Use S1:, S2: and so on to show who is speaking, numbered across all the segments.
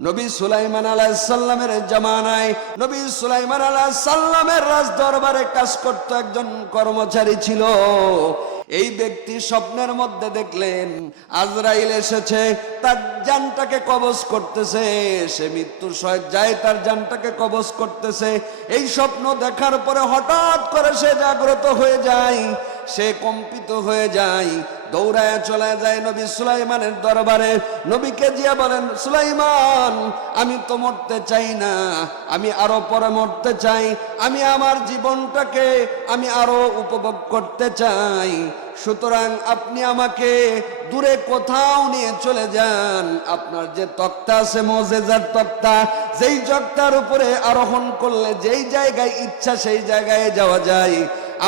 S1: নবী সুলাইমান আলাহ সাল্লামের জামানায়, নবী সুলাইমান আলাইসাল্লামের রাজ দরবারে কাজ করত একজন কর্মচারী ছিল। এই ব্যক্তি স্বপ্নের মধ্যে দেখলেন, আজরাইল এসেছে, তার জানটাকে কবজ করতেছে, সে মৃত্যুর যায়, তার জানটাকে কবজ করতেছে। এই স্বপ্ন দেখার পরে হঠাৎ করে সে জাগ্রত হয়ে যায়, সে কম্পিত হয়ে যায় দৌড়ায় চলে যায় নবী সুলাইমানের দরবারে। নবীকে জিয়া বলেন, সুলাইমান, আমি তো মরতে চাই না, আমি আরও পরে মরতে চাই, আমি আমার জীবনটাকে আমি আরও উপভোগ করতে চাই। সুতরাং আপনি আমাকে দূরে কোথাও নিয়ে চলে যান। আপনার যে তক্তা আছে, মজেজার তক্তা, যেই তক্তার উপরে আরোহণ করলে যেই জায়গায় ইচ্ছা সেই জায়গায় যাওয়া যায়।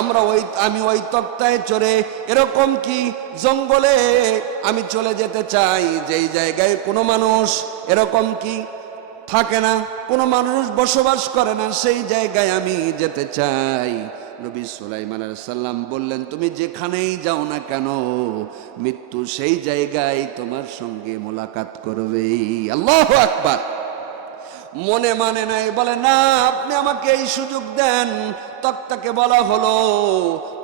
S1: আমরা ওই, আমি ওই তক্তায় চড়ে, এরকম কি জঙ্গলে আমি চলে যেতে চাই? যেই জায়গায় কোনো মানুষ এরকম কি থাকে না, কোনো মানুষ বসবাস করে না, সেই জায়গায় আমি যেতে চাই। নবী সুলাইমান সাল্লাম বললেন, তুমি যেখানেই যাও না কেন, মৃত্যু সেই জায়গায় তোমার সঙ্গে মোলাকাত করবে আল্লাহ আকবার। মনে মানে নাই, বলে, না, আপনি আমাকে এই সুযোগ দেন। তক্তাকে বলা হলো,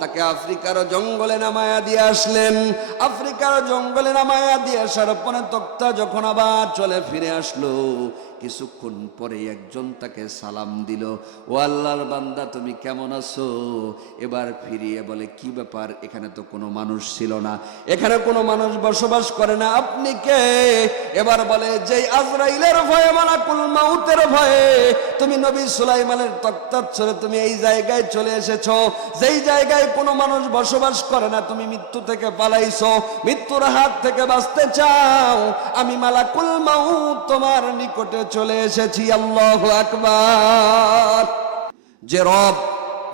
S1: তাকে আফ্রিকার জঙ্গলে নামায়া দিয়ে আসলেন। আফ্রিকার জঙ্গলে নামায়া দিয়ে আসার পরে তক্তা যখন আবার চলে ফিরে আসলো কিছুক্ষণ পরে একজন তাকে সালাম দিল, ও আল্লাহর বান্দা, তুমি কেমন আছো? এবার ফিরিয়ে বলে, কি ব্যাপার? এখানে তো কোনো মানুষ ছিল না। এখানে কোনো মানুষ বসবাস করে না। আপনি কে? এবার বলে, যেই আজরাইলের ভয়ে, মালাকুল মাউতের ভয়ে তুমি নবী সুলাইমানের তক্তার ছেড়ে তুমি এই জায়গায় চলে এসেছ। যেই জায়গায় কোনো মানুষ বসবাস করে না, তুমি মৃত্যু থেকে পালাইছো। মৃত্যুর হাত থেকে বাঁচতে চাও। আমি মালাকুল মাউত তোমার নিকটে চলে এসেছি, আল্লাহ আকবার। যে রব,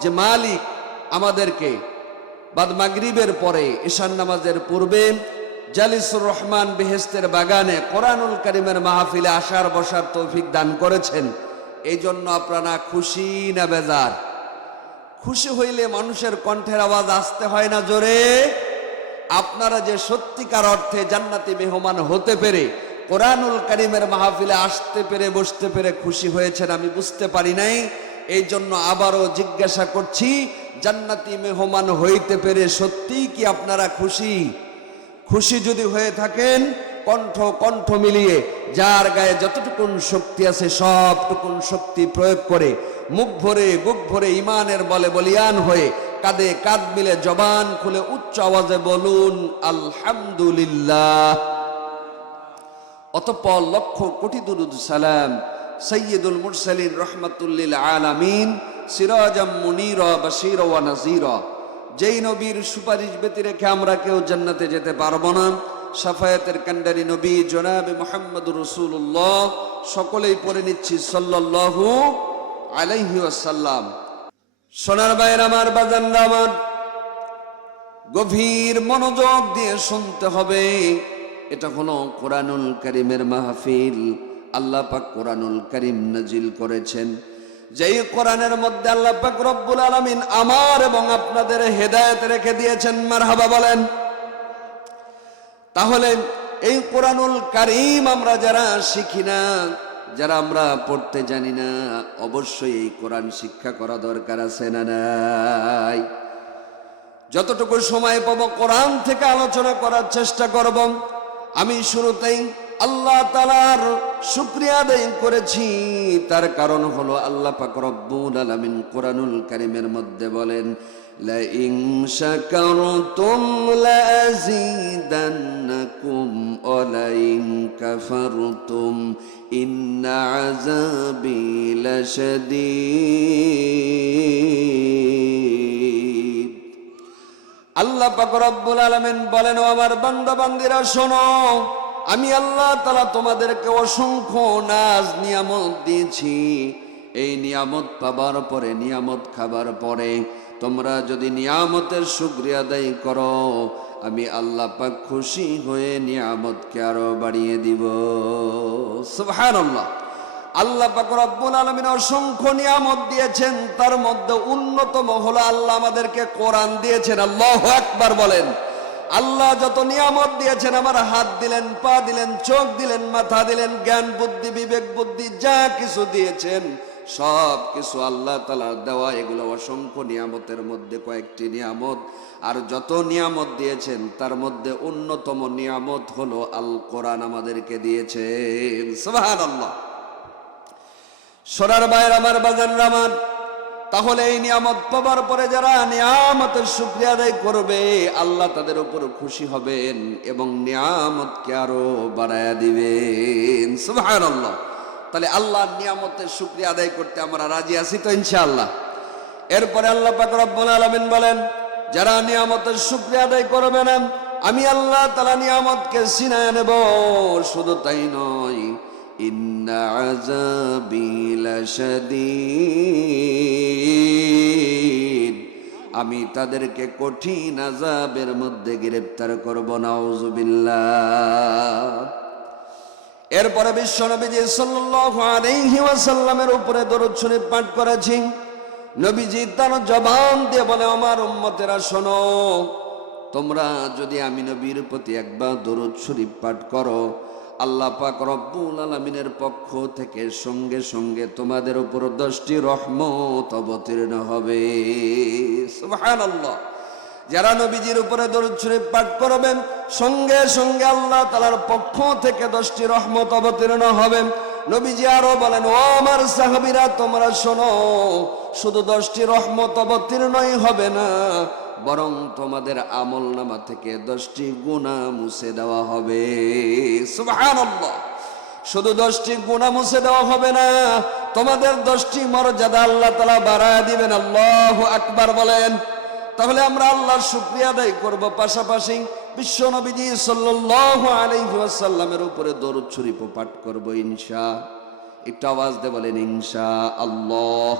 S1: যে মালিক আমাদেরকে বাদ মাগরিবের পরে ঈশান নামাজের পূর্বে জালিসুর রহমান বেহেস্তের বাগানে কোরআনুল করিমের মাহফিলে আসার বসার তৌফিক দান করেছেন। এই জন্য আপনারা খুশি না বেজার? খুশি হইলে মানুষের কণ্ঠের আওয়াজ আসতে হয় না জোরে। আপনারা যে সত্যিকার অর্থে জান্নাতি মেহমান হতে পেরে কোরআনুল করিমের মাহফিলে আসতে পেরে, বসতে পেরে খুশি হয়েছেন, আমি বুঝতে পারি নাই। এই জন্য আবারও জিজ্ঞাসা করছি, জান্নাতি মেহমান হইতে পেরে সত্যি কি আপনারা খুশি? খুশি যদি হয়ে থাকেন, কণ্ঠ কণ্ঠ মিলিয়ে, যার গায়ে যতটুকুন শক্তি আছে, সবটুকুন শক্তি প্রয়োগ করে, মুখ ভরে, বুক ভরে ইমানের বলে বলিয়ান হয়ে, কাঁধে কাঁধ মিলে জবান খুলে উচ্চ আওয়াজে বলুন, আলহামদুলিল্লাহ। অতঃপর লক্ষ কোটি দুরুদ সালাম সৈয়দুল মুরসালিন রহমতুল্লিল আলামিন সিরাজাম মুনির বাসির ওয়া নাজির যেই নবীর সুপারিশ ব্যতি রেখে আমরা কেউ জান্নাতে যেতে পারব না। সাফায়াতের কান্ডারি নবী জনাবে মোহাম্মদ রসুল্লাহ সকলেই পড়ে নিচ্ছি সাল্লাল্লাহু আলাইহি ওয়াসাল্লাম। সোনার বাইর আমার বাজানরা আমার গভীর মনোযোগ দিয়ে শুনতে হবে। এটা হলো কোরআনুল করিমের মাহফিল। আল্লাহ পাক কোরআনুল করিম নাজিল করেছেন। যেই কোরআনের মধ্যে আল্লাহ পাক রব্বুল আলামিন আমার এবং আপনাদের হেদায়েত রেখে দিয়েছেন, মারহাবা বলেন। তাহলে এই কোরআনুল কারিম আমরা যারা শিখি না, যারা আমরা পড়তে জানি না, অবশ্যই এই কোরআন শিক্ষা করা দরকার আছে না নাই? যতটুকু সময় পাবো কোরআন থেকে আলোচনা করার চেষ্টা করব। আমি শুরুতেই আল্লাহ তালার শুক্রিয়া আদায় করেছি তার কারণ হলো আল্লাহ পাক রব্বুল আলামিন কোরআনুল কারিমের মধ্যে বলেন لئن شكرتم لأزيدنكم ولئن كفرتم إن عذابي لشديد আল্লাহ রব্বুল আলামিন বলেন আমার বান্দা বান্দিরা শোনো, আমি আল্লাহ তালা তোমাদেরকে অসংখ্য নাজ নিয়ামত দিয়েছি। এই নিয়ামত পাবার পরে, নিয়ামত খাবার পরে তোমরা যদি নিয়ামতের শুক্রিয়া আদায় করো, আমি আল্লাহ পাক খুশি হয়ে নিয়ামতকে আরও বাড়িয়ে দিব। সুবহানাল্লাহ। আল্লাহ রব্বুল আলামিন অসংখ্য নিয়ামত দিয়েছেন, তার মধ্যে অন্যতম হলো আল্লাহ আমাদেরকে কোরআন দিয়েছেন। আল্লাহ আকবার বলেন, আল্লাহ যত নিয়ামত দিয়েছেন, আমার হাত দিলেন, পা দিলেন, চোখ দিলেন, মাথা দিলেন, জ্ঞান, বুদ্ধি, বিবেক, বুদ্ধি, যা কিছু দিয়েছেন, সব কিছু আল্লাহ তালার দেওয়া। এগুলো অসংখ্য নিয়ামতের মধ্যে কয়েকটি নিয়ামত। আর যত নিয়ামত দিয়েছেন, তার মধ্যে অন্যতম নিয়ামত হলো আল কোরআন আমাদেরকে দিয়েছেন। সুবহান আল্লাহ সোনার বাইর আমার বাজার রামান, তাহলে এই নিয়ামত পাবার পরে যারা নিয়ামতের শুক্রিয়া আদায় করবে, আল্লাহ তাদের উপর খুশি হবেন এবং নিয়ামতকে আরও বাড়ায়া দিবেন। সুবহানাল্লাহ। তাহলে আল্লাহ নিয়ামতের শুক্রিয়া আদায় করতে আমরা রাজি আছি তো ইনশাআল্লাহ। এরপরে আল্লাহ পাক রব্বুল আলামিন বলেন, যারা নিয়ামতের শুক্রিয়া আদায় করবে না, আমি আল্লাহ তালা নিয়ামতকে সিনায় নেব, শুধু তাই নয় ইন্না আযাবি লাশাদীদ আমি তাদেরকে কঠিন আজাবের মধ্যে গ্রেফতার করব নাউজুবিল্লাহ এরপরে বিশ্ব নবীজি সাল্লাল্লাহু আলাইহি ওয়াসাল্লামের উপরে দরুদ শরীফ পাঠ করেছি নবীজি তার জবান দিয়ে বলে, আমার উম্মতেরা, শোনো, তোমরা যদি আমি নবীর প্রতি একবার দরুদ শরীফ পাঠ করো আল্লাহ পাক রব্বুল আলামিনের পক্ষ থেকে সঙ্গে সঙ্গে তোমাদের উপর দশটি রহমত অবতীর্ণ হবে। যারা নবীজির উপরে দরুদ পাঠ করবেন, সঙ্গে সঙ্গে আল্লাহ তালার পক্ষ থেকে দশটি রহমত অবতীর্ণ হবে। নবীজি আরও বলেন, ও আমার সাহাবিরা, তোমরা শোনো, শুধু দশটি রহমত অবতীর্ণই হবে না বরং তোমাদের আমল নামা থেকে দশটি গুণা মুছে দেওয়া হবে। শুধু দশটি গুণা মুছে দেওয়া হবে না, তোমাদের দশটি মর্যাদা আল্লাহ তালা বাড়ায় দিবেন। আল্লাহ আকবার বলেন। তাহলে আমরা আল্লাহর শুক্রিয়া আদায় করব। পাশাপাশি বিশ্ব নবীজি সাল্লাল্লাহু আলাইহি উপরে দরুদ শরীফ পাঠ করব ইনশা। একটু আওয়াজ দে বলেন ইনশা আল্লাহ।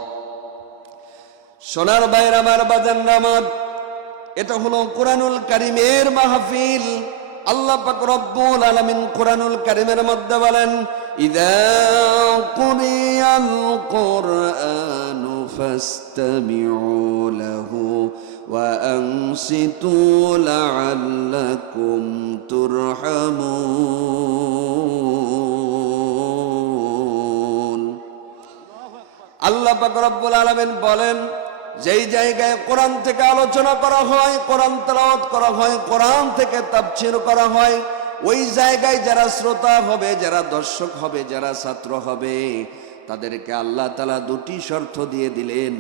S1: সোনার বাইর আমার বাজান রামাত এটা হলো কোরআনুল কারিমের মাহফিল। আল্লাহ পাক রব্বুল আলামিন কোরআনুল কারিমের মধ্যে বলেন, ইদা কুরিয়াল কুরআনু ফাসতামিউ লাহু ওয়া আনসিতু লাআল্লাকুম আল্লাহ পাক রব্বুল আলামিন বলেন যেই জায়গায় কোরআন থেকে আলোচনা করা হয়, কোরআন তেলাওয়াত করা হয়, কোরআন থেকে তাফসীর করা হয়, ওই জায়গায় যারা শ্রোতা হবে, যারা দর্শক হবে, যারা ছাত্র হবে, তাদেরকে আল্লাহ তালা দুটি শর্ত দিয়ে দিলেন।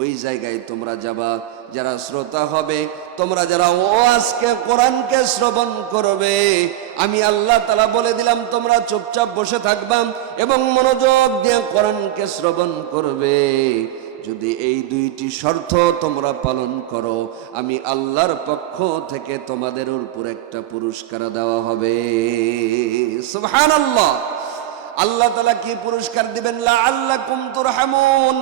S1: ওই জায়গায় তোমরা যাবা, যারা শ্রোতা হবে, তোমরা যারা ও আজকে কোরআনকে শ্রবণ করবে। আমি আল্লাহ তালা বলে দিলাম, তোমরা চুপচাপ বসে থাকবা এবং মনোযোগ দিয়ে কোরআনকে শ্রবণ করবে। যদি এই দুইটি শর্ত তোমরা পালন করো, আমি আল্লাহর পক্ষ থেকে তোমাদের উপর একটা পুরস্কার দেওয়া হবে। সুবহানাল্লাহ। আল্লাহ তালা কি পুরস্কার দিবেন? লা আল্লাহ কুমতুর হামুন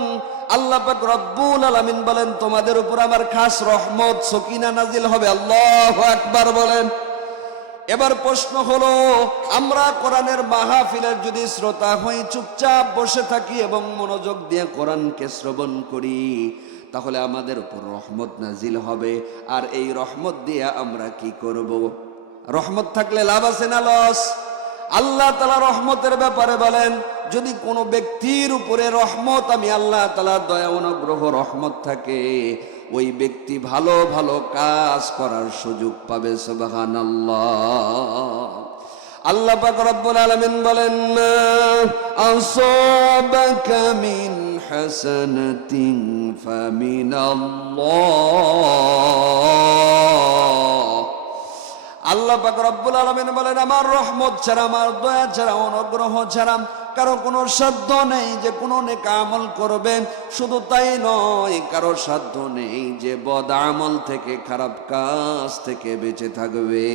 S1: আল্লাহ পাক রব্বুল আলামিন বলেন, তোমাদের উপর আমার খাস রহমত, সকিনা নাজিল হবে। আল্লাহ আকবার বলেন। এবার প্রশ্ন হলো, আমরা কোরআনের মাহফিলের যদি শ্রোতা হই, চুপচাপ বসে থাকি এবং মনোযোগ দিয়ে কোরআনকে শ্রবণ করি, তাহলে আমাদের উপর রহমত নাজিল হবে। আর এই রহমত দিয়ে আমরা কি করব? রহমত থাকলে লাভ আছে না লস? আল্লাহ তালা রহমতের ব্যাপারে বলেন, যদি কোনো ব্যক্তির উপরে রহমত, আমি আল্লাহ তালা দয়া, অনুগ্রহ, রহমত থাকে ওই ব্যক্তি ভালো ভালো কাজ করার সুযোগ পাবে সুবাহান আল্লাহ পাক রব্বুল আলামিন বলেন আল্লাহ পাক রব্বুল আলামিন বলেন, আমার রহমত ছাড়া, আমার দয়া ছাড়া, অনুগ্রহ ছাড়া কারও কোনো সাধ্য নেই যে কোনো নেক আমল করবে, শুধু তাই নয়, কারও সাধ্য নেই যে বদ আমল থেকে, খারাপ কাজ থেকে বেঁচে থাকবে।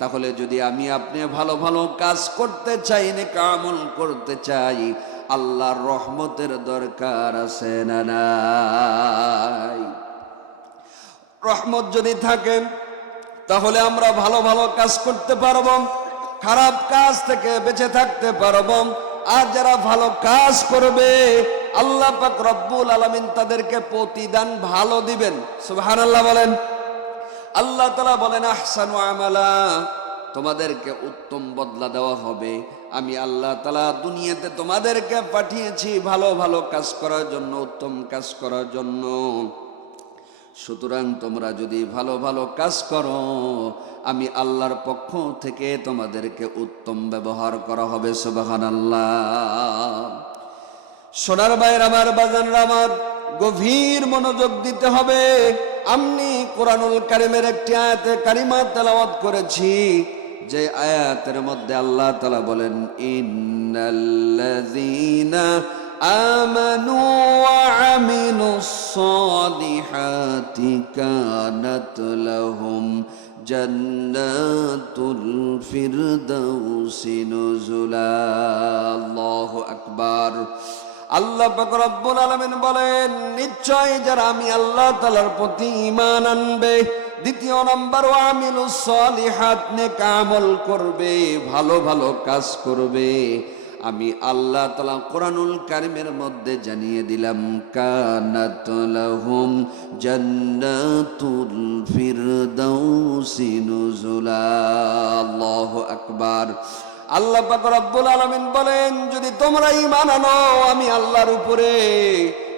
S1: তাহলে যদি আমি আপনি ভালো ভালো কাজ করতে চাই, নেক আমল করতে চাই, আল্লাহর রহমতের দরকার আছে না নাই? রহমত যদি থাকেন তাহলে আমরা ভালো ভালো কাজ করতে পারব। খারাপ কাজ থেকে বেঁচে থাকতে পারব। আর যারা ভালো কাজ করবে, আল্লাহ পাক রব্বুল আলামিন তাদেরকে প্রতিদান ভালো দিবেন। সুবহানাল্লাহ বলেন। আল্লাহ তালা বলেন, আহসানু আমালা, তোমাদেরকে উত্তম বদলা দেওয়া হবে। আমি আল্লাহ তালা দুনিয়াতে তোমাদেরকে পাঠিয়েছি ভালো ভালো কাজ করার জন্য, উত্তম কাজ করার জন্য। সুতরাং তোমরা যদি ভালো ভালো কাজ করো, আমি আল্লাহর পক্ষ থেকে তোমাদেরকে উত্তম ব্যবহার করা হবে সুবাহান আল্লাহ সোনার বাইর আমার বাজান আমার গভীর মনোযোগ দিতে হবে। আমি কোরআনুল কারিমের একটি আয়াতে কারিমা তেলাওয়াত করেছি। যে আয়াতের মধ্যে আল্লাহ তালা বলেন, ইন্নাল্লাযীনা ওয়া আমিলুস সালিহাতি কানাত লাহুম জান্নাতুল ফিরদাউসি নুজুলা আল্লাহু আকবার আল্লাহ রব্বুল আলামিন বলেন নিশ্চয় যারা আমি আল্লাহ তাআলার প্রতি ঈমান আনবে, দ্বিতীয় নাম্বার ও আমিলু সলিহাত, নেক আমল করবে, ভালো ভালো কাজ করবে। আমি আল্লাহ তালা কোরআনুল কারিমের মধ্যে জানিয়ে দিলাম, কানাত লাহুম জান্নাতুল ফিরদাউসি নুজুলা। আল্লাহু আকবার। আল্লাহ পাক রব্বুল আলামিন বলেন, যদি তোমরা ঈমান আনো, আমি আল্লাহর উপরে।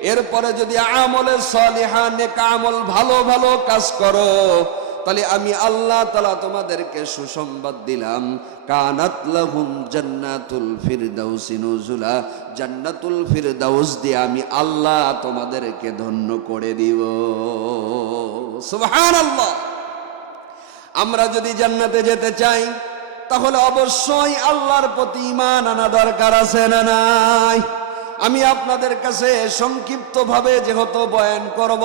S1: এরপরে যদি আমলে সলিহা, নেক আমল ভালো ভালো কাজ করো তাহলে আমি আল্লাহ তালা তোমাদেরকে সুসংবাদ দিলাম। কানাত লাহুম জান্নাতুল ফিরদাউসি নুজুলা। জান্নাতুল ফিরদাউস দিয়ে আমি আল্লাহ তোমাদেরকে ধন্য করে দিব। সুবহানাল্লাহ। আমরা যদি জান্নাতে যেতে চাই, তাহলে অবশ্যই আল্লাহর প্রতি ইমান আনা দরকার আছে না নাই? আমি আপনাদের কাছে সংক্ষিপ্তভাবে যেহেতু বয়ান করব,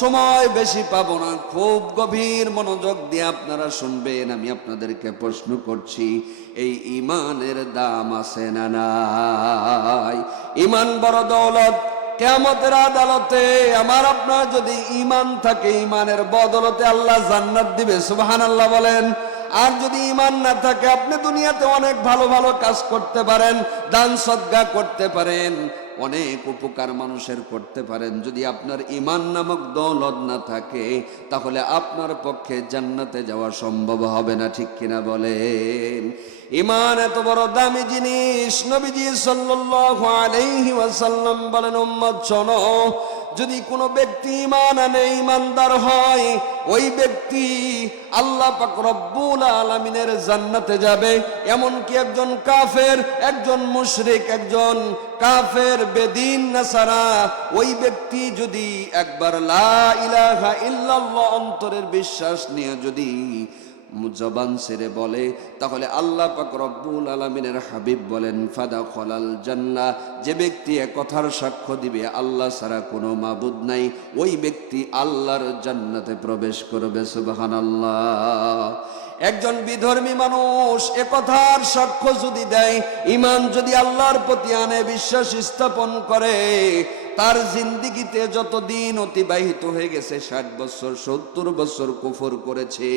S1: সময় বেশি পাব না। খুব গভীর মনোযোগ দিয়ে আপনারা শুনবেন, আমি আপনাদেরকে প্রশ্ন করছি, এই ইমানের দাম আছে না নাই? ইমান বড় দৌলত, কেয়ামতের আদালতে আমার আপনার যদি ইমান থাকে ইমানের বদলতে আল্লাহ জান্নাত দিবে সুবাহান আল্লাহ বলেন। আর যদি ইমান না থাকে, আপনি দুনিয়াতে অনেক ভালো ভালো কাজ করতে পারেন, দান সদ্গা করতে পারেন, অনেক উপকার মানুষের করতে পারেন। যদি আপনার ইমান নামক দৌলত না থাকে, তাহলে আপনার পক্ষে জান্নাতে যাওয়া সম্ভব হবে না, ঠিক কিনা বলেন? ইমান এত বড় দামি জিনিস। নবীজি সাল্লাল্লাহু আলাইহি ওয়াসাল্লাম বলেন, উম্মত যদি কোনো ব্যক্তি ইমান আনে ইমানদার হয়, ওই ব্যক্তি আল্লাহ জান্নাতে যাবে। এমন কি একজন কাফের, একজন মুশরিক, একজন কাফের, বেদিন, নাসারা, ওই ব্যক্তি যদি একবার লা ইলাহা ইল্লাল্লাহ অন্তরের বিশ্বাস নিয়ে যদি জবান সেরে বলে, তাহলে আল্লাহ পাক রব্বুল আলমিনের হাবিব বলেন ফাদা খলাল জান্না যে ব্যক্তি কথার সাক্ষ্য দিবে, আল্লাহ ছাড়া কোনো মাবুদ নাই। ওই ব্যক্তি আল্লাহর জান্নাতে প্রবেশ করবে সুবাহান আল্লাহ একজন বিধর্মী মানুষ এ কথার সাক্ষ্য যদি দেয় ইমান যদি আল্লাহর প্রতি আনে, বিশ্বাস স্থাপন করে, তার জিন্দিগিতে যতদিন অতিবাহিত হয়ে গেছে, ষাট বছর, সত্তর বছর কুফর করেছে,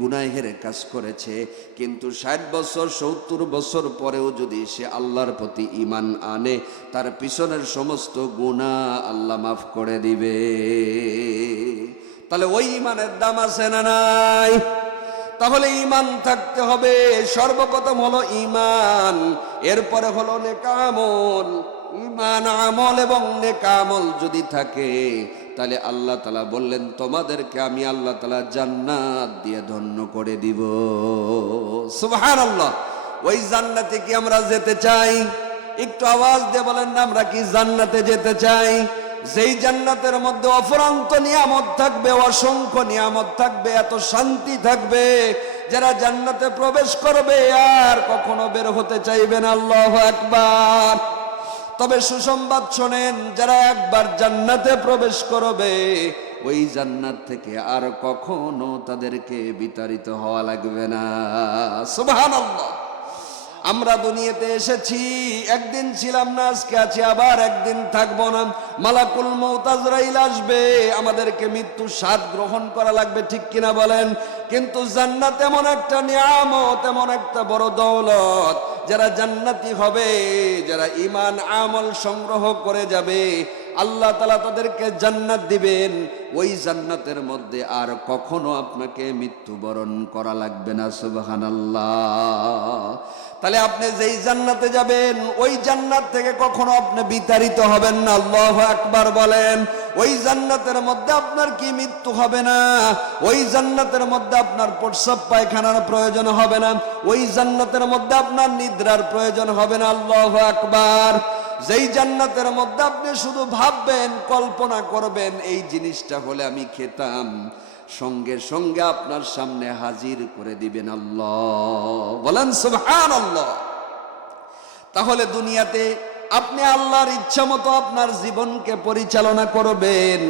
S1: গুনাহের কাজ করেছে, কিন্তু ষাট বছর, সত্তর বছর পরেও যদি সে আল্লাহর প্রতি ইমান আনে, তার পিছনের সমস্ত গুণা আল্লাহ মাফ করে দিবে। তাহলে ওই ইমানের দাম আছে না নাই? তাহলে ইমান থাকতে হবে। সর্বপ্রথম হলো ইমান এরপরে হলো নেকামল। ইমান আমল এবং নেকামল যদি থাকে, তাহলে আল্লাহ তালা বললেন, তোমাদেরকে আমি আল্লাহ তালা জান্নাত দিয়ে ধন্য করে দিব। সুবহান আল্লাহ ওই জান্নাতে কি আমরা যেতে চাই? একটু আওয়াজ দিয়ে বলেন না, আমরা কি জান্নাতে যেতে চাই? যেই জান্নাতের মধ্যে অফরান্ত নিয়ামত থাকবে, অসংখ্য নিয়ামত থাকবে, এত শান্তি থাকবে, যারা জান্নাতে প্রবেশ করবে আর কখনো বের হতে চাইবেন আল্লাহ একবার তবে সুসংবাদ শোনেন, যারা একবার জান্নাতে প্রবেশ করবে, ওই জান্নাত থেকে আর কখনো তাদেরকে বিতাড়িত হওয়া লাগবে না। সুবহানাল্লাহ। আমরা দুনিয়াতে এসেছি, একদিন ছিলাম না, আজকে আছি আবার, একদিন থাকব না। মালাকুল মৌতাজরাইল আসবে, আমাদেরকে মৃত্যু স্বাদ গ্রহণ করা লাগবে, ঠিক কিনা বলেন? কিন্তু জান্নাত এমন একটা নিয়ামত এমন একটা বড় দৌলত। যারা জান্নাতি হবে, যারা ইমান আমল সংগ্রহ করে যাবে, আল্লাহ তালা তাদেরকে জান্নাত দিবেন। ওই জান্নাতের মধ্যে আর কখনো আপনাকে মৃত্যুবরণ করা লাগবে না সুবহান তাহলে আপনি যেই জান্নাতে যাবেন, ওই জান্নাত থেকে কখনো আপনি বিতাড়িত হবেন না। আল্লাহ আকবার বলেন, ওই জান্নাতের মধ্যে আপনার কি মৃত্যু হবে না? ওই জান্নাতের মধ্যে আপনার প্রস্রাব পায়খানার প্রয়োজন হবে না। ওই জান্নাতের মধ্যে আপনার নিদ্রার প্রয়োজন হবে না। আল্লাহ আকবার। যেই জান্নাতের মধ্যে আপনি শুধু ভাববেন, কল্পনা করবেন, এই জিনিসটা হলে আমি খেতাম। সঙ্গে সঙ্গে আপনার সামনে হাজির করে দিবেন আল্লাহ। বলেন সুবহান আল্লাহ তাহলে দুনিয়াতে আপনি আল্লাহর ইচ্ছা মতো আপনার জীবনকে পরিচালনা করবেন।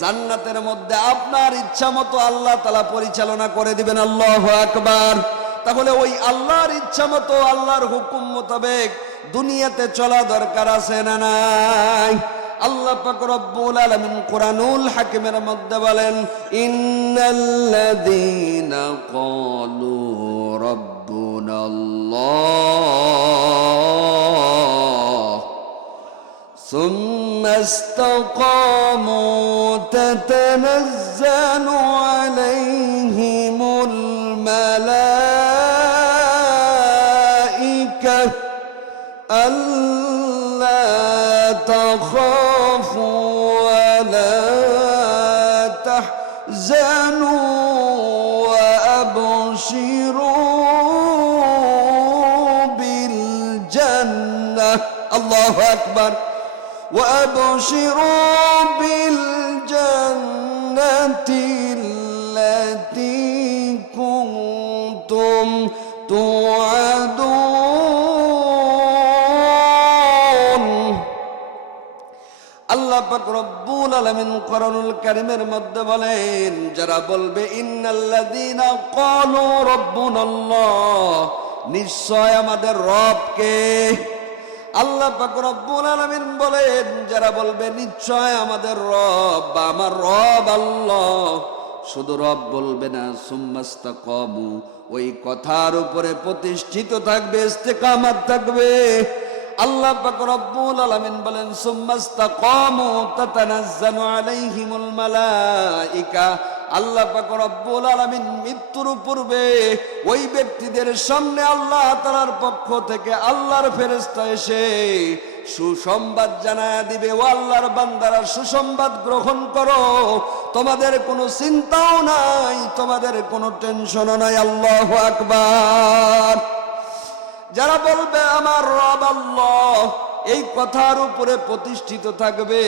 S1: জান্নাতের মধ্যে আপনার ইচ্ছা মতো আল্লাহ তালা পরিচালনা করে দিবেন। আল্লাহ আকবার। তাহলে ওই আল্লাহর ইচ্ছা মতো, আল্লাহর হুকুম মোতাবেক দুনিয়াতে চলা দরকার আছে না নাই? আল্লাহ পাক রব্বুল আলামিন কোরআনুল হাকিমের মধ্যে বলেন, ইন্নাল্লাযীনা ক্বালু রাব্বুনাল্লাহ সুম্মা ইসতাকামু তাতানাজ্জালু আলাইহিমুল মালাইকা ألا تخافوا ولا تحزنوا وأبشروا بالجنة. الله أكبر. وأبشروا بالجنة. পাক রব্বুল মধ্যে বলেন, যারা বলবে নিশ্চয় আমাদের রবকে। আল্লাহ পাক রব্বুল বলেন, যারা বলবে, নিশ্চয় আমাদের রব বা, আমার রব আল্লাহ শুধু রব বলবে না, সুম্মাস্তাকামু ওই কথার উপরে প্রতিষ্ঠিত থাকবে, ইস্তেকামাত থাকবে। আল্লাহ পাক রব্বুল আলামিন বলেন, সুম্মাস্তাকামু তাতানাজ্জালু আলাইহিমুল মালাইকা। আল্লাহ পাক রব্বুল আলামিন মৃত্যুর পূর্বে ওই ব্যক্তিদের সামনে আল্লাহ তাআলার পক্ষ থেকে আল্লাহর ফেরেশতা এসে সুসংবাদ জানায়া দিবে, ও আল্লাহর বান্দারা, সুসংবাদ গ্রহণ করো। তোমাদের কোনো চিন্তাও নাই, তোমাদের কোনো টেনশনও নাই। আল্লাহ আকবার। যারা বলবে, আমার রব আল্লাহ এই কথার উপরে প্রতিষ্ঠিত থাকবে।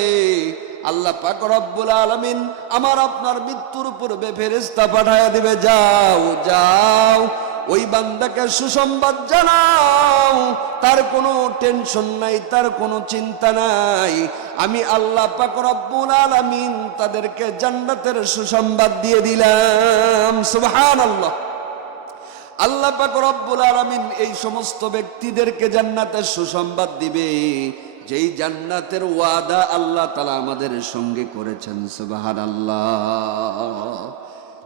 S1: আল্লাহ পাক রব্বুল আলামিন আমার আপনার মৃত্যুর পূর্বে ফেরেশতা পাঠায় দিবে, যাও যাও, ওই বান্দাকে সুসংবাদ জানাও। তার কোনো টেনশন নাই, তার কোনো চিন্তা নাই। আমি আল্লাহ পাক রব্বুল আলামিন তাদেরকে জান্নাতের সুসংবাদ দিয়ে দিলাম। সুবহানাল্লাহ। আল্লাহ পাক রব্বুল আলামিন এই সমস্ত ব্যক্তিদেরকে জান্নাতের সুসংবাদ দিবে। যেই জান্নাতের ওয়াদা আল্লাহ তালা আমাদের সঙ্গে করেছেন সুবাহান আল্লাহ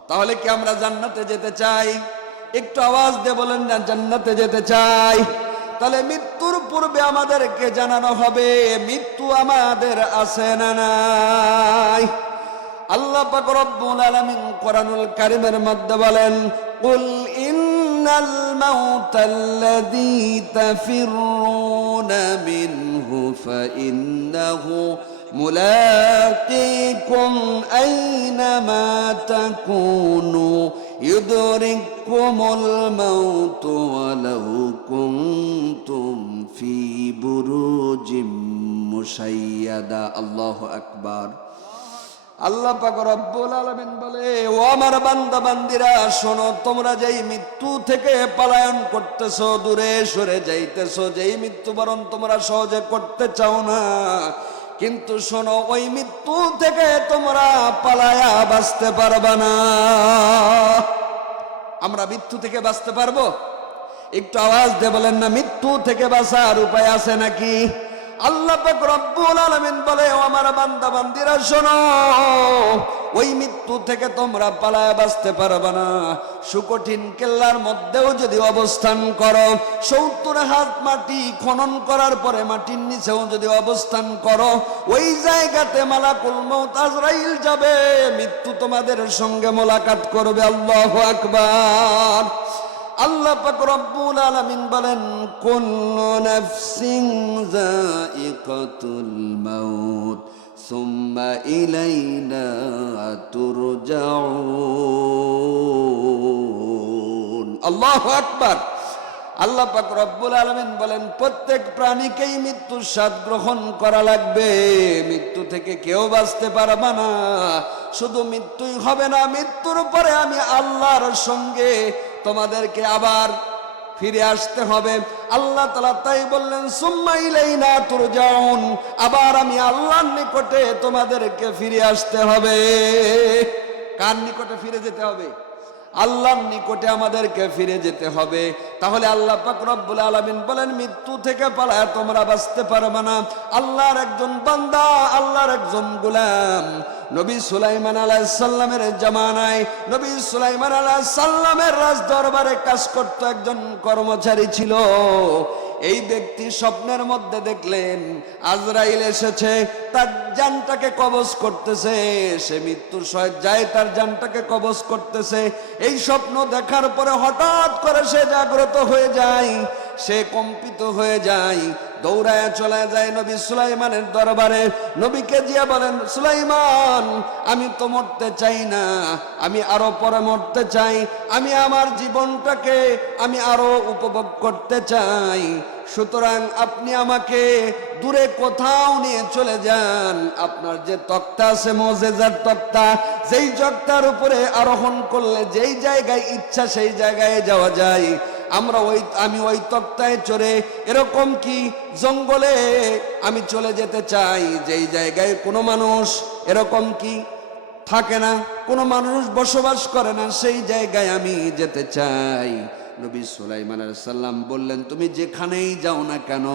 S1: তাহলে কি আমরা জান্নাতে যেতে চাই? একটু আওয়াজ দিয়ে বলেন না, জান্নাতে যেতে চাই। তাহলে মৃত্যুর পূর্বে আমাদেরকে জানানো হবে, মৃত্যু আমাদের আছে না নাই? আল্লাহ পাক রব্বুল আলামিন কোরআনুল কারীমের মধ্যে বলেন, কুল إن الموت الذي تفرون منه فإنه ملاقيكم أينما تكونوا يدرككم الموت ولو كنتم في بروج مشيدة. الله أكبر. আল্লাহ পাক রব্বুল আলামিন বলে, ও আমার বান্দা বান্দিরা, শোনো, তোমরা যেই মৃত্যু থেকে পলায়ন করতেছো, দূরে সরে যাইতেছো, যেই মৃত্যুবরণ তোমরা সহজে করতে চাও না, কিন্তু শোনো, ওই মৃত্যু থেকে তোমরা পালায়া বাঁচতে পারবা না। আমরা মৃত্যু থেকে বাঁচতে পারব? একটু আওয়াজ দিয়ে বলেন না, মৃত্যু থেকে বাঁচার উপায় আছে নাকি? আল্লাহ রব্বুল আলামিন বলে, ও আমার বান্দা, বান্দিরা, শোনো, ওই মৃত্যু থেকে তোমরা পালায় বাঁচতে পারবে না। সুকঠিন কেল্লার মধ্যেও যদি অবস্থান করো, সত্তর হাত মাটি খনন করার পরে মাটির নিচেও যদি অবস্থান করো, ওই জায়গাতে মালাকুল মৌত যাবে। মৃত্যু তোমাদের সঙ্গে মোলাকাত করবে, আল্লাহ আকবার। আল্লাহ পাক রব্বুল আলামিন বলেন, কুল্লু নাফসিন যায়িকাতুল মাউত, সুম্মা ইলাইনা তুরজাউন। আল্লাহু আকবার। আল্লাহ পাক রব্বুল আলামিন বলেন, প্রত্যেক প্রাণীকেই মৃত্যুর স্বাদ গ্রহণ করা লাগবে। মৃত্যু থেকে কেউ বাঁচতে পারবে না। শুধু মৃত্যুই হবে না, মৃত্যুর পরে আমি আল্লাহর সঙ্গে তোমাদেরকে আবার ফিরে আসতে হবে। আল্লাহ তালা তাই বললেন সুম্মাইলেই না তোর যাউন আবার আমি আল্লাহর নিকটে তোমাদেরকে ফিরে আসতে হবে। কার নিকটে ফিরে যেতে হবে? আল্লাহর নিকটে আমাদেরকে ফিরে যেতে হবে। তাহলে আল্লাহ পাক রব্বুল আলামিন বলেন, মৃত্যু থেকে পালায় তোমরা বাঁচতে পারবে না। আল্লাহর একজন বান্দা, আল্লাহর একজন গোলাম। নবী সুলাইমান আলাহ সাল্লামের জামানায় নবী সুলাইমান আলাহ সাল্লামের রাজ দরবারে কাজ করতো একজন কর্মচারী ছিল। এই ব্যক্তি স্বপ্নের মধ্যে দেখলেন, আজরাইল এসেছে, তার জানটাকে কবজ করতেছে, সে মৃত্যুর যায়, তার জানটাকে কবজ করতেছে। এই স্বপ্ন দেখার পরে হঠাৎ করে সে জাগ্রত হয়ে যায়, সে কম্পিত হয়ে যায় দৌড়ায় চলে যায় নবী সুলাইমানের দরবারে। নবীকে জিয়া বলেন, সুলাইমান, আমি তো মরতে চাই না, আমি আরও পরে মরতে চাই, আমি আমার জীবনটাকে আমি আরও উপভোগ করতে চাই। সুতরাং আপনি আমাকে দূরে কোথাও নিয়ে চলে যান। আপনার যে তক্তা আছে, মজেজার তক্তা, যেই তক্তার উপরে আরোহণ করলে যেই জায়গায় ইচ্ছা সেই জায়গায় যাওয়া যায়। আমরা ওই, আমি ওই তক্তায় চড়ে, এরকম কি জঙ্গলে আমি চলে যেতে চাই? যেই জায়গায় কোনো মানুষ এরকম কি থাকে না, কোনো মানুষ বসবাস করে না, সেই জায়গায় আমি যেতে চাই। নবী সুলাইমান সাল্লাম বললেন, তুমি যেখানেই যাও না কেন,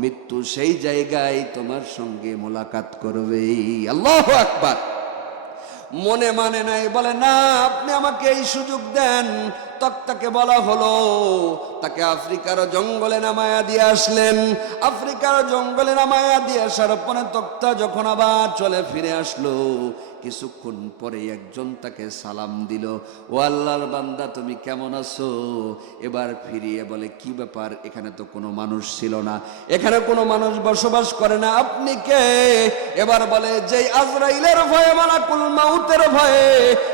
S1: মৃত্যু সেই জায়গায় তোমার সঙ্গে মোলাকাত করবে আল্লাহ আকবার। মনে মানে নাই, বলে, না, আপনি আমাকে এই সুযোগ দেন তক্তাকে বলা হলো। তাকে আফ্রিকার জঙ্গলে নামায়া দিয়ে আসলেন। আফ্রিকার জঙ্গলে নামায়া দিয়ে আসার পরে তক্তা যখন আবার চলে ফিরে আসলো, কিছুক্ষণ পরে একজন তাকে সালাম দিল। ও আল্লাহর বান্দা, তুমি কেমন আছো? এবার ফিরিয়ে বলে, কি ব্যাপার? এখানে তো কোনো মানুষ ছিল না। এখানে কোনো মানুষ বসবাস করে না। আপনি কে? এবার বলে, যেই আজরাইলের ভয়ে, মালাকুল মাউতের ভয়ে,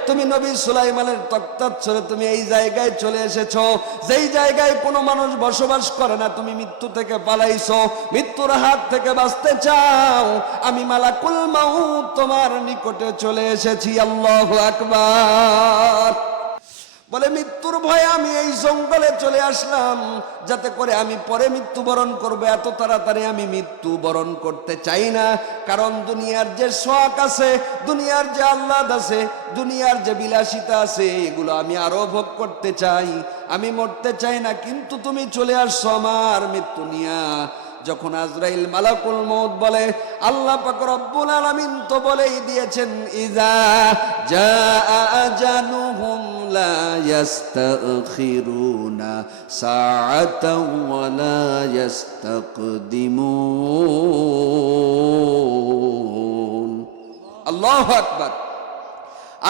S1: তুমি নবী সুলাইমানের তক্তার ছেড়ে তুমি এই জায়গায় চলে এসেছ, যেই জায়গায় কোনো মানুষ বসবাস করে না, তুমি মৃত্যু থেকে পালাইছো, মৃত্যুর হাত থেকে বাঁচতে চাও, আমি মালাকুল মাউ তোমার নিকটে চলে এসেছি, আল্লাহ আকবার। বলে, মৃত্যুর ভয়ে আমি এই জঙ্গলে চলে আসলাম। যাতে করে আমি পরে মৃত্যুবরণ করব। এত তাড়াতাড়ি আমি মৃত্যু বরণ করতে চাই না। কারণ দুনিয়ার যে শখ আছে, দুনিয়ার যে আহ্লাদ আছে, দুনিয়ার যে বিলাসিতা আছে, এগুলো আমি আরও ভোগ করতে চাই। আমি মরতে চাই না, কিন্তু তুমি চলে আসছো আমার মৃত্যু নিয়া। যখন আজরাইল মালাকুল মৌত বলে, আল্লাহ পাক রব্বুল আলামিন তো বলেই দিয়েছেন ইজা জা আজানুহুম লা ইস্তাখিরুনা সাআতাও ওয়া লা ইস্তাকদিমুন আল্লাহু আকবার।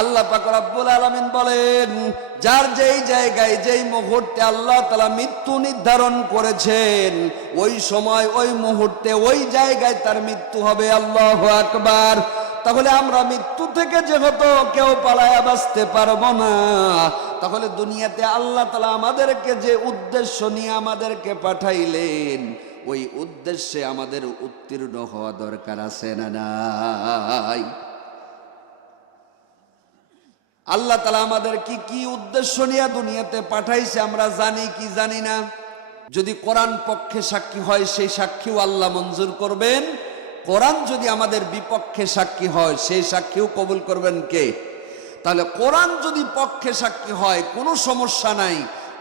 S1: আল্লাহ পাক রব্বুল আলামিন বলেন, যার যেই জায়গায়, যেই মুহূর্তে আল্লাহ তালা মৃত্যু নির্ধারণ করেছেন, ওই সময়, ওই মুহূর্তে, ওই জায়গায় তার মৃত্যু হবে, আল্লাহ আকবার। তাহলে আমরা মৃত্যু থেকে যেহেতু কেউ পালায়া বাঁচতে পারব না, তাহলে দুনিয়াতে আল্লাহ তালা আমাদেরকে যে উদ্দেশ্য নিয়ে আমাদেরকে পাঠাইলেন, ওই উদ্দেশ্যে আমাদের উত্তীর্ণ হওয়া দরকার আছে না নাই? আল্লাহ তালা আমাদের কি কি উদ্দেশ্য নিয়ে দুনিয়াতে পাঠাইছে আমরা জানি কি জানি না। যদি কোরআন পক্ষে সাক্ষী হয়, সেই সাক্ষীও আল্লাহ মঞ্জুর করবেন। কোরআন যদি আমাদের বিপক্ষে সাক্ষী হয়, সেই সাক্ষীও কবুল করবেন কে? তাহলে কোরআন যদি পক্ষে সাক্ষী হয়, কোনো সমস্যা নাই।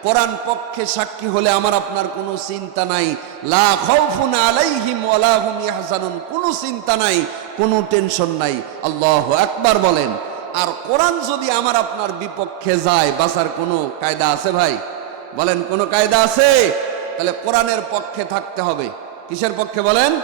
S1: কোরআন পক্ষে সাক্ষী হলে আমার আপনার কোনো চিন্তা নাই। লা কোনো চিন্তা নাই, কোনো টেনশন নাই। আল্লাহ আকবার বলেন। আর কোরআন যদি আমার আপনার বিপক্ষে যায়, বাঁচার কোনো কায়দা আছে ভাই? বলেন, কোনো কায়দা আছে? তাহলে কোরআনের পক্ষে থাকতে হবে। কিসের পক্ষে বলেন?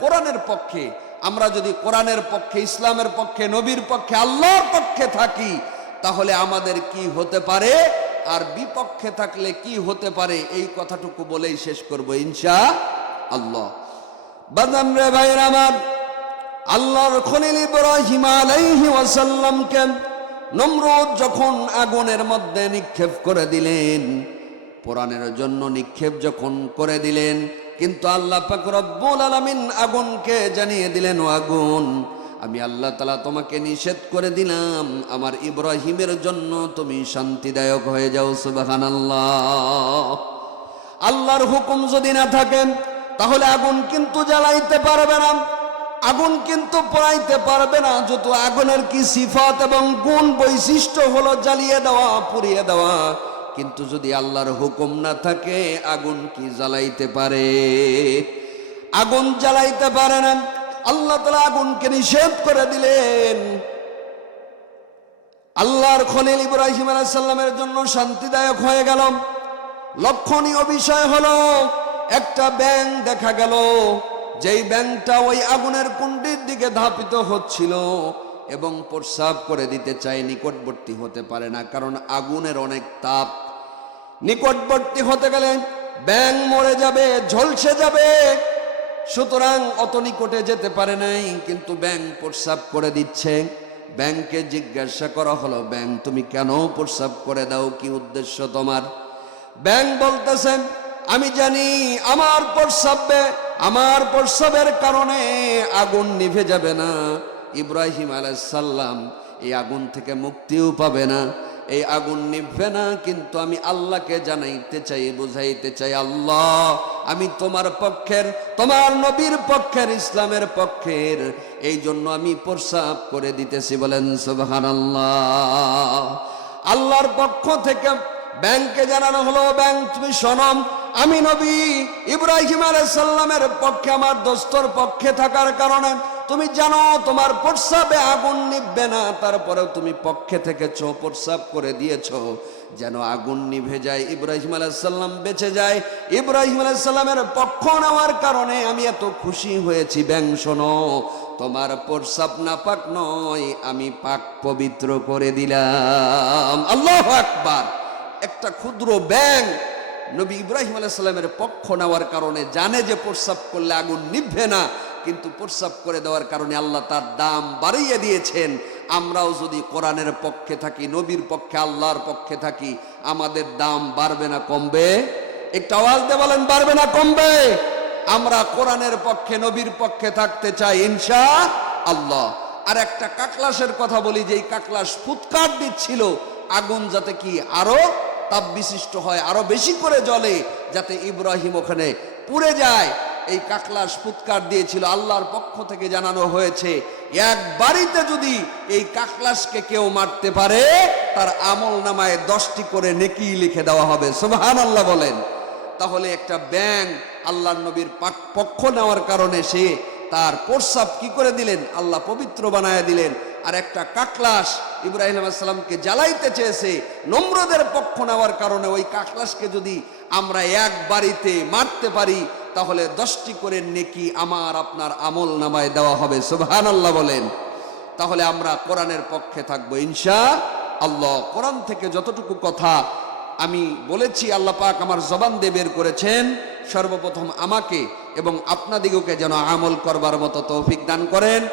S1: কোরআনের পক্ষে। আমরা যদি কোরআনের পক্ষে, ইসলামের পক্ষে, নবীর পক্ষে, আল্লাহর পক্ষে থাকি, তাহলে আমাদের কি হতে পারে? আর বিপক্ষে থাকলে কি হতে পারে? এই কথাটুকু বলেই শেষ করব ইনশা আল্লাহ। বাদাম রে ভাইয়ের আমার আল্লাহর খলিল ইব্রাহিম আলাইহি ওয়াসাল্লামকে নমরুদ যখন আগুনের মধ্যে নিক্ষেপ করে দিলেন কোরআনের জন্য নিক্ষেপ যখন করে দিলেন, কিন্তু আল্লাহ পাক রব্বুল আলামিন আগুনকে জানিয়ে দিলেন, ও আগুন, আমি আল্লাহ তালা তোমাকে নিষেধ করে দিলাম, আমার ইব্রাহিমের জন্য তুমি শান্তিদায়ক হয়ে যাও, সুবহানাল্লাহ। আল্লাহর হুকুম যদি না থাকে, তাহলে আগুন কিন্তু জ্বালাইতে পারবে না। আগুন কিন্তু পড়াইতে পারবে না, যত আগুনের কি সিফাত এবং গুণ বৈশিষ্ট্য হলো জ্বালিয়ে দেওয়া, পুড়িয়ে দেওয়া। কিন্তু যদি আল্লাহর হুকুম না থাকে, আগুন কি জ্বালাইতে পারে? আগুন জ্বালাইতে পারে না। আল্লাহ তালা আগুনকে নিষেধ করে দিলেন। আল্লাহর খলিল ইব্রাহিম আলাইসাল্লামের জন্য শান্তিদায়ক হয়ে গেল। লক্ষণীয় বিষয় হলো, একটা ব্যাং দেখা গেল। যেই ব্যাংটা ওই আগুনের কুণ্ডির দিকে ধাপিত হচ্ছিল এবং প্রস্রাব করে দিতে চায় নিকটবর্তী হতে পারে না, কারণ আগুনের অনেক তাপ। নিকটবর্তী হতে গেলে ব্যাং মরে যাবে, ঝলসে যাবে, সুতরাং অত নিকটে যেতে পারে নাই, কিন্তু ব্যাং প্রস্রাব করে দিচ্ছে। ব্যাংকে জিজ্ঞাসা করা হলো, ব্যাং, তুমি কেন প্রস্রাব করে দাও? কি উদ্দেশ্য তোমার? ব্যাং বলতেছেন আমি জানি, আমার প্রস্রাবে আমার প্রস্রাবের কারণে আগুন নিভে যাবে না। ইব্রাহিম আলাইসাল্লাম এই আগুন থেকে মুক্তিও পাবে না। এই আগুন নিভবে না, কিন্তু আমি আল্লাহকে জানাইতে চাই, বুঝাইতে চাই, আল্লাহ, আমি তোমার পক্ষের, তোমার নবীর পক্ষের, ইসলামের পক্ষের এই জন্য আমি প্রসাব করে দিতেছি, বলেন সুবহান আল্লাহর পক্ষ থেকে ব্যাংকে জানানো হলো ব্যাংক তুমি শোনম আমি নবী ইব্রাহিম আলাইসাল্লামের পক্ষে, আমার দোস্তর পক্ষে থাকার কারণে। তুমি জানো, তোমার প্রস্রাবে আগুন নিভবে না, তারপরেও তুমি পক্ষে থেকেছ, প্রস্রাব করে দিয়েছ। যেন আগুন নিভে যায়, ইব্রাহিম আলাইসাল্লাম বেঁচে যায়। ইব্রাহিম আলাইসাল্লামের পক্ষ নেওয়ার কারণে আমি এত খুশি হয়েছি। ব্যাং, শোনো, তোমার প্রস্রাব না পাক নয়, আমি পাক পবিত্র করে দিলাম। আল্লাহ আকবার। একটা ক্ষুদ্র ব্যাং নবী ইব্রাহিম আলাইসাল্লামের পক্ষ নেওয়ার কারণে জানে যে প্রস্রাব করলে আগুন নিভবে না, কিন্তু প্রস্রাব করে দেওয়ার কারণে আল্লাহ তার দাম বাড়িয়ে দিয়েছেন। আমরাও যদি কোরআনের পক্ষে থাকি, নবীর পক্ষে, আল্লাহর পক্ষে থাকি, আমাদের দাম বাড়বে না, কমবে? একটা আওয়াজ দিয়ে বলেন, বাড়বে না, কমবে? আমরা কোরআনের পক্ষে, নবীর পক্ষে থাকতে চাই, ইনশা আল্লাহ। আর একটা কাকলাসের কথা বলি যে এই কাকলাস ফুৎকার দিচ্ছিল, আগুন যাতে কি আরও তাপ বিশিষ্ট হয়, আরও বেশি করে জলে যাতে ইব্রাহিম ওখানে পুড়ে যায়। এই কাকলাস ফুৎকার দিয়েছিল, আল্লাহর পক্ষ থেকে জানানো হয়েছে, এক বাড়িতে যদি এই কাকলাসকে কেউ মারতে পারে, তার আমল নামায় দশটি করে নেকি লিখে দেওয়া হবে। সুবহান আল্লাহ বলেন। তাহলে একটা ব্যাং আল্লাহ নবীর পাক- পক্ষ নেওয়ার কারণে সে তার প্রস্রাব কি করে দিলেন? আল্লাহ পবিত্র বানায় দিলেন। আর একটা কাকলাস ইব্রাহিম আলাইসাল্লামকে জ্বালাইতে চেয়েছে, নম্রদের পক্ষ নেওয়ার কারণে ওই কাকলাসকে যদি আমরা এক বাড়িতে মারতে পারি, তাহলে দশটি করে নেকি আমার আপনার আমল নামায় দেওয়া হবে। সুবহান আল্লাহ বলেন। তাহলে আমরা কোরআনের পক্ষে থাকব ইনশা আল্লাহ কোরআন থেকে যতটুকু কথা আমি বলেছি, আল্লাহ পাক আমার জবান দিয়ে বের করেছেন। সর্বপ্রথম আমাকে এবং আপনাদিগকে যেন আমল করবার মতো তৌফিক দান করেন।